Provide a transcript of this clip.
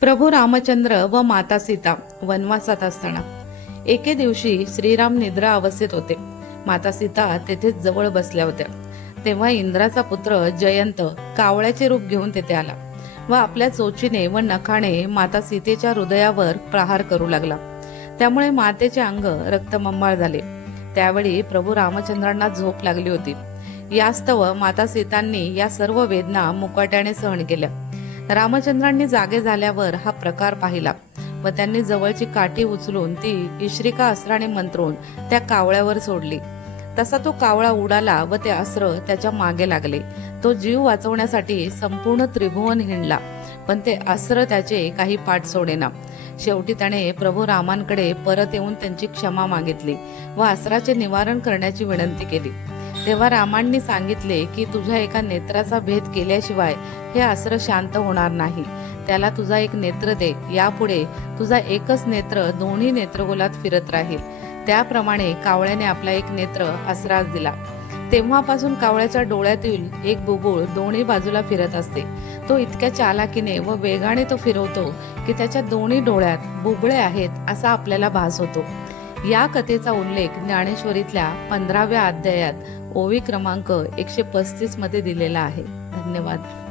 प्रभू रामचंद्र व माता सीता वनवासात असताना. एके दिवशी श्रीराम निद्रा अवस्थेत होते. माता सीता तेथेच जवळ बसल्या होत्या. तेव्हा इंद्राचा पुत्र जयंत कावळ्याचे रूप घेऊन तेथे आला व आपल्या चोचीने व नखाने माता सीतेच्या हृदयावर प्रहार करू लागला. त्यामुळे मातेचे अंग रक्तमंबाळ झाले. त्यावेळी प्रभू रामचंद्रांना झोप लागली होती. यास्तव माता सीतांनी या सर्व वेदना मुकाट्याने सहन केल्या. रामचंद्रांनी जागे झाल्यावर हा प्रकार पाहिला. व त्यांनी जवळची काठी उचलून ती इश्रिका अस्त्राने मंत्रून त्या कावळ्यावर सोडली. तसा तो कावळा उडाला व ते अस्त्र त्याच्यामागे लागले. तो जीव वाचवण्यासाठी संपूर्ण त्रिभुवन हिंडला पण ते अस्त्र त्याचे काही पाठ सोडेना. शेवटी त्याने प्रभू रामांकडे परत येऊन त्यांची क्षमा मागितली व अस्त्राचे निवारण करण्याची विनंती केली. तेव्हा रामांनी सांगितले की तुझ्या एका नेत्राचा भेद केल्याशिवाय हे अस्त्र शांत होणार नाही. त्याला तुझा एक नेत्र दे. यापुढे तुझा एकच नेत्र दोन्ही नेत्रगोलात फिरत राहील. त्याप्रमाणे कावळ्याने आपला एक नेत्र अस्त्रास दिला. तेव्हापासून कावळ्याच्या डोळ्यातील एक बुबुळ दोन्ही बाजूला फिरत असते. तो इतक्या चालाकीने व वेगाने तो फिरवतो की त्याच्या दोन्ही डोळ्यात बुबळे आहेत असा आपल्याला भास होतो. या कथेचा उल्लेख ज्ञानेश्वरीतल्या पंधराव्या अध्यायात ओवी क्रमांक एकशे पस्तीसमध्ये दिलेला आहे. धन्यवाद.